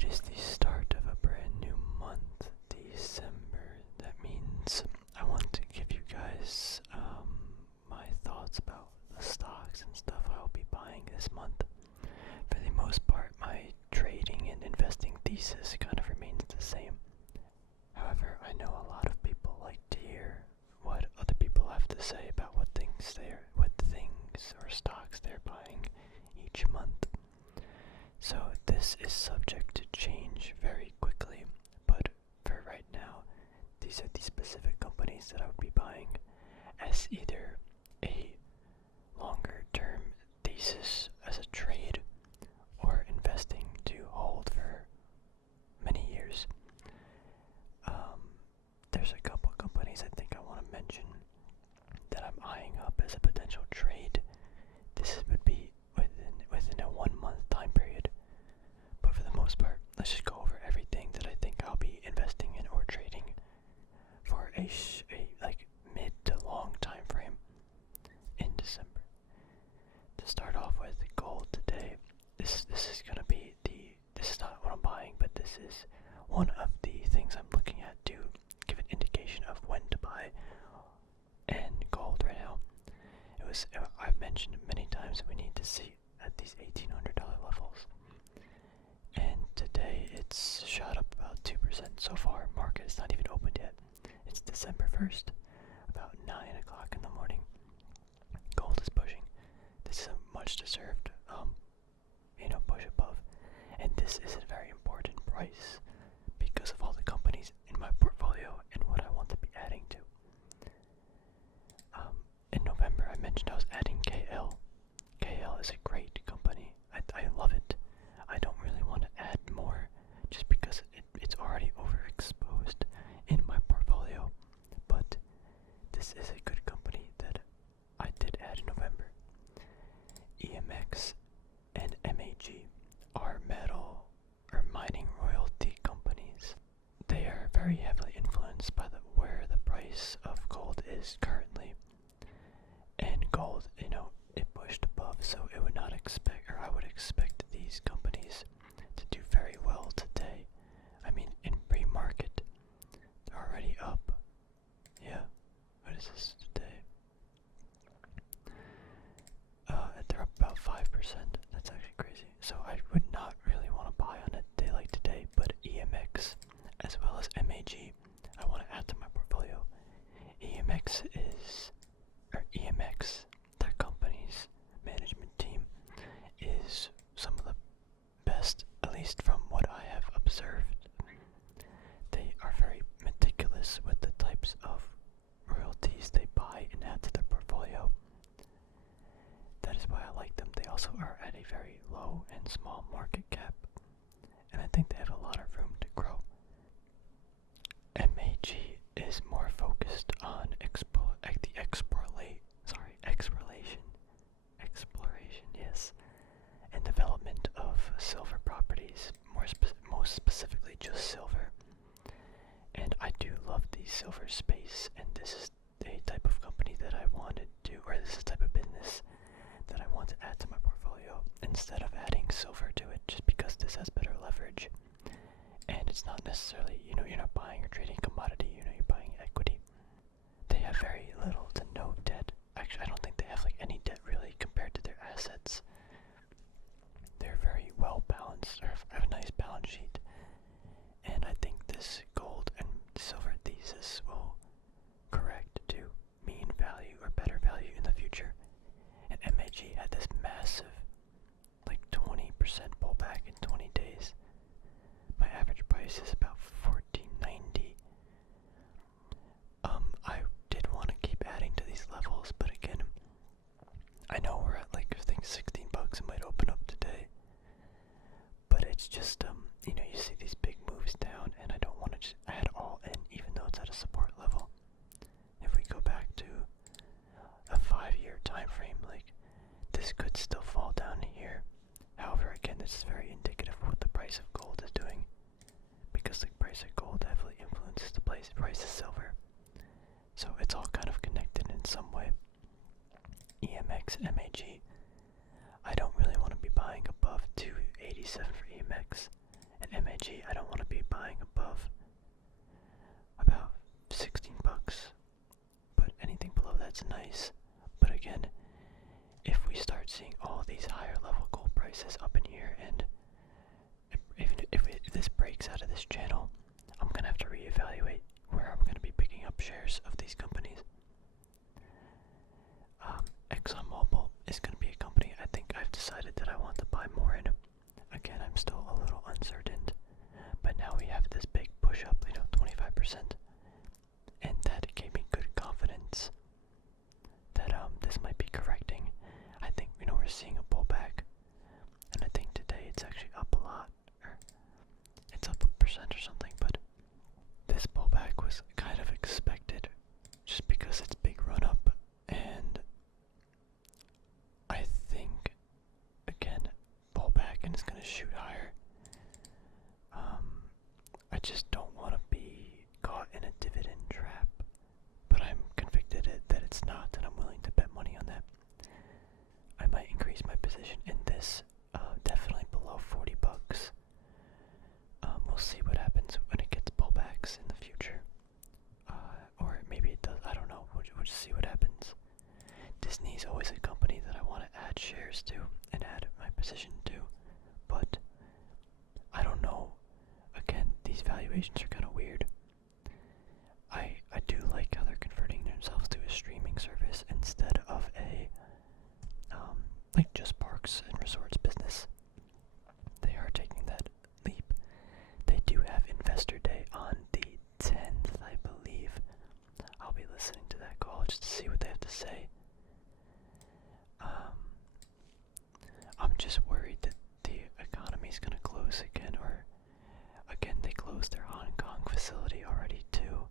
It is the start of a brand new month, December. That means I want to give you guys my thoughts about the stocks and stuff I'll be buying this month. For the most part, my trading and investing thesis kind of remains the same. However, I know a lot of people like to hear what other people have to say about what things or stocks they're buying each month. So this is subject to change very quickly, but for right now, these are the specific companies that I would be buying as either a longer term thesis as a trade or investing to hold for many years. There's a couple companies I think I want to mention that I'm eyeing up as a potential trade. This would be within a 1 month time period. But for the most part, let's just go over everything that I think I'll be investing in or trading for a mid to long time frame in December. To start off with gold today, this is gonna be this is not what I'm buying, but this is one of the things I'm looking at to give an indication of when to buy. And gold right now, I've mentioned many times that we need to see at these $1,800 levels. And today it's shot up about 2% so far. Market is not even opened yet. It's December 1st, about 9 o'clock in the morning. Gold is pushing. This is a much deserved, push above. And this is a very important price because of all the companies in my portfolio and what I want to be adding to. In November, I mentioned I was adding KL. KL is a great company. I love it. I don't really want to add more just because it's already overexposed in my portfolio. But this is a good company that I did add in November. EMX and MAG are metal or mining royalty companies. They are very heavily influenced by where the price of gold is currently. And gold, it pushed above, so I would expect these companies to do very well today. I mean, in pre-market, they're already up. Yeah, what is this today? They're up about 5%. That's actually crazy. So I would not really want to buy on a day like today, but EMX as well as MAG, I want to add to my portfolio. EMX, that company's management team, is some of the best, at least from what I have observed. They are very meticulous with the types of royalties they buy and add to their portfolio. That is why I like them. They also are at a very low and small market cap, and I think they have a lot of room to grow. MAG is more focused on exploration, yes, and development of silver properties, most specifically just silver. And I do love the silver space, and this is a type of company that I wanted to, or this is the type of business that I want to add to my portfolio instead of adding silver to it, just because this has better leverage. And it's not necessarily, you're not buying or trading commodity, you're buying equity. They have very little to no debt. Actually, I don't think they have any debt really compared to their assets. They're very well balanced, or have a nice balance sheet. And I think this gold and silver thesis will correct to mean value or better value in the future. And MAG had this massive, 20% pullback in 20 days. My average price is about $14.90. I did want to keep adding to these levels, but again, I know we're at I think $16. It might open up today, but it's just you see these big moves down, and I don't want to just add all in, even though it's at a support level. If we go back to a 5-year time frame, this could still fall down here. However, again, this is very indicative of what the price of gold is doing, because the price of gold heavily influences the price of silver. So it's all kind of connected in some way. EMX, MAG, I don't really want to be buying above 287 for EMX, and MAG, I don't want to be buying above about 16 bucks, but anything below that's nice. But again, if we start seeing all these higher level gold prices up in here, and if this breaks out of this channel, I'm gonna have to reevaluate where I'm gonna be picking up shares of these companies. ExxonMobil is gonna be a company I think I've decided that I want to buy more in. Again, I'm still a little uncertain, but now we have this big push up, 25%, and that gave me good confidence that this might be correcting. I think we're seeing a pullback, and I think today it's actually up a lot, or it's up 1% or something. But this pullback was kind of expected, just because it's big run up, and I think again pullback and it's gonna shoot higher. I just don't want to be caught in a dividend trap, but I'm convicted that it's not, and I'm willing to bet money on that. I might increase my position in this, definitely below 40 bucks. We'll see what happens when it gets pullbacks in the future, or maybe it does. I don't know. We'll just see what happens. Disney's always a company that I want to add shares to and add my position to, but I don't know. Again, these valuations are kind of weird. I do like how they're converting themselves to a streaming service instead of a like just parks and resorts business. They are taking that leap. They do have Investor Day on the 10th, I believe. I'll be listening to that call just to see what they have to say. I'm just worried that the economy's gonna close again, or again they closed their Hong Kong facility already too.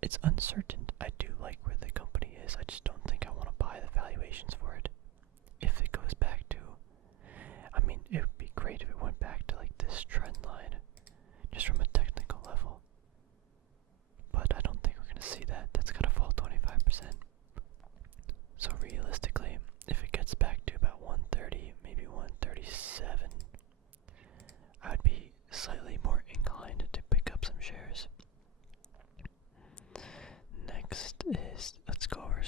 It's uncertain. I do like where the company is. I just don't think I want to buy the valuations for it. If it goes back to, I mean, it would be great if it went back to like this trend line, just from a technical level. But I don't think we're gonna see that. That's gonna fall 25%. So realistically, if it gets back to about 130, maybe 137, I would be slightly more inclined to pick up some shares. Next is, let's go over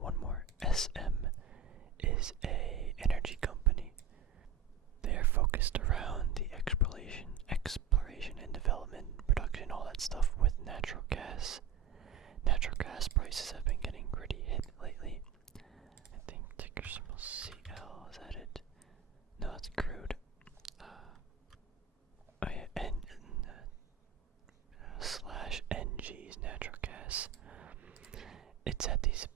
one more. SM is a energy company. They are focused around the exploration and development, production, all that stuff with natural gas. Natural gas prices have been getting pretty hit lately. I think ticker symbol CL, is that it? No, it's crude. Slash NG's natural gas. It's at these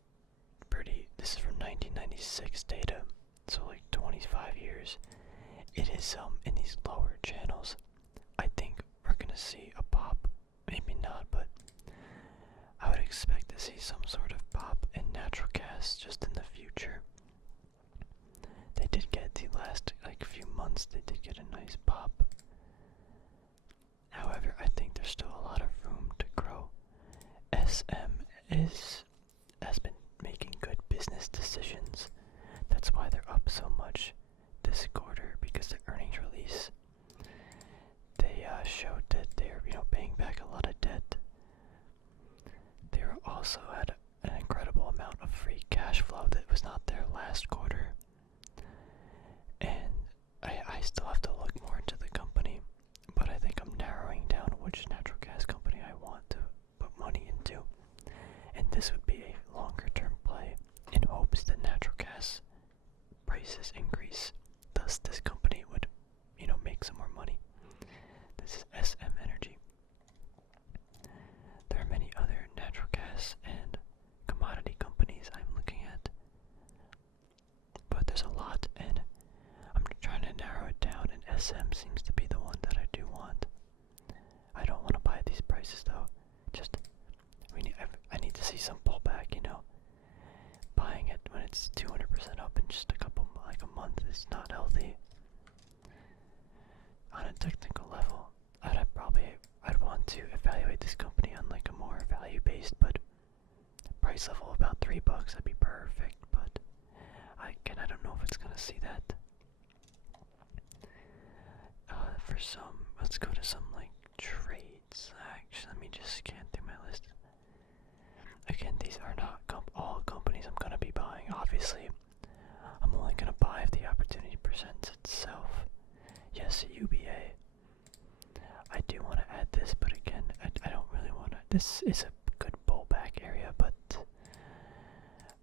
this is from 1996 data, so like 25 years. It is in these lower channels. I think we're gonna see a pop, maybe not, but I would expect to see some sort of pop in natural gas just in the future. They did get the last few months, they did get a nice pop. However, I think there's still a lot of room to grow. SM has been making good business decisions. That's why they're up so much this quarter, because the earnings release, they showed that they're paying back a lot of debt. They also had an incredible amount of free cash flow that was not there last quarter. And I still have to look more into the company, but I think I'm narrowing down which natural gas company I want to put money into. And this would be a longer term play in hopes that natural gas prices increase. Thus this company would, make some more money. This is SM Energy. There are many other natural gas and commodity companies I'm looking at, but there's a lot, and I'm trying to narrow it down, and SM seems to be the one that I do want. I don't want to buy these prices though. I need to see some pullback, Buying it when it's 200% up in just a month is not healthy. On a technical level, I'd want to evaluate this company on a more value-based, but price level about $3, that'd be perfect. But I don't know if it's gonna see that. let's go to some like trades. Actually, let me just scan through my list. Again, these are not all companies I'm gonna be buying. Obviously, I'm only gonna buy if the opportunity presents itself. Yes, UBA. I do want to add this, but again, I don't really want to. This is a good pullback area, but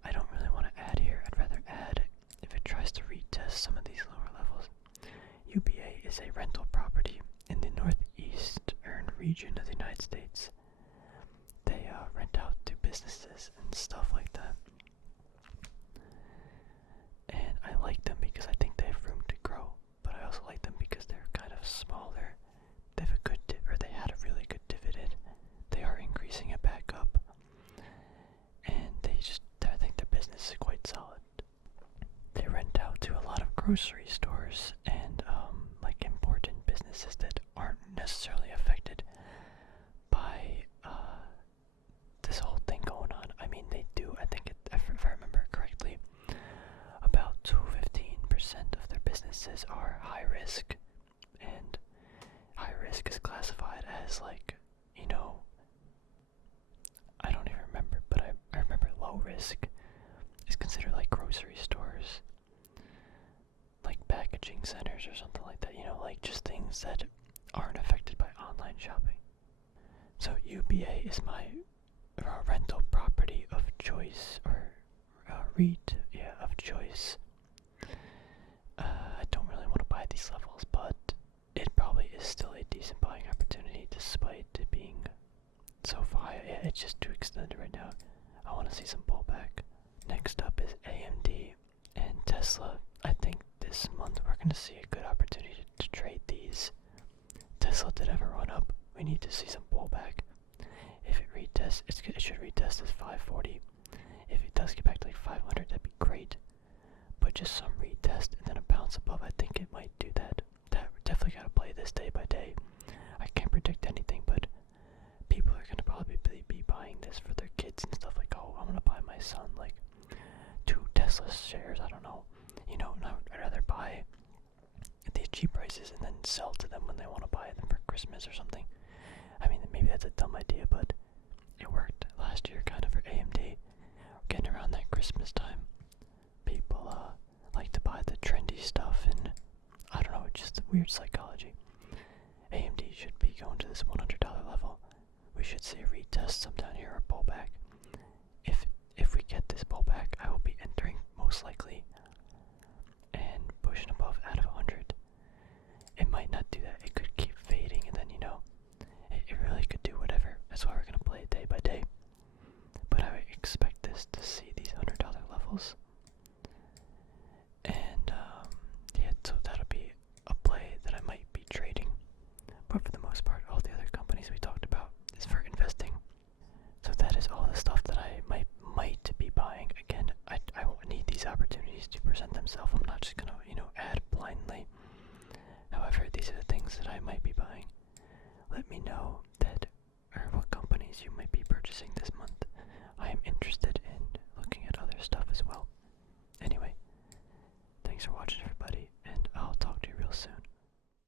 I don't really want to add here. I'd rather add if it tries to retest some of these lower levels. UBA is a rental property in the northeastern region of the United States. They rent out to businesses and stuff like that. And I like them because I think they have room to grow, but I also like them because they're kind of smaller. They have a good they had a really good dividend. They are increasing it back up, and I think their business is quite solid. They rent out to a lot of grocery stores and like important businesses that aren't necessarily affected by this whole thing going on. I mean, they do. I think if I remember correctly, about 15% of their businesses are high risk, and high risk is classified as like, I don't even remember, but I remember low risk is considered like grocery stores, like packaging centers or something like that, like just things that aren't affected by online shopping. So UBA is my rental property of choice, or REIT, of choice. I don't really want to buy these levels, but it probably is still a decent buying opportunity despite it being so far. Yeah, it's just too extended right now. I want to see some pullback. Next up is AMD and Tesla. I think this month we're going to see a good opportunity to trade these. Tesla did have a run up. We need to see some pullback. If it retests, it should retest as 540. If it does get back to like 500, that'd be great. But just some retest and then a bounce above, I think it might do that. Definitely gotta play this day by day. I can't predict anything, but people are gonna probably be buying this for their kids and stuff. Like, oh, I'm gonna buy my son like 2 Tesla shares. I don't know, and I'd rather buy at these cheap prices and then sell to them when they want to buy them for Christmas or something. I mean, maybe that's a dumb idea, but it worked last year kind of for AMD. Getting around that Christmas time, people like to buy the trendy stuff, and I don't know, it's just a weird psychology. AMD should be going to this $100 level. We should see a retest sometime here, or pullback. If we get this pullback, I will be entering most likely and pushing above out of 100. It might not do that. It could keep fading, and then it really could do whatever. That's why we're gonna play it day by day. But I would expect this to see these $100 levels. And so that'll be a play that I might be trading. But for the most part, all the other companies we talked about is for investing. So that is all the stuff that I might be buying. Again, I need these opportunities to present themselves. I'm not just gonna add blindly. However, these are the things that I might be buying. Let me know what companies you might be purchasing this month. I am interested in looking at other stuff as well.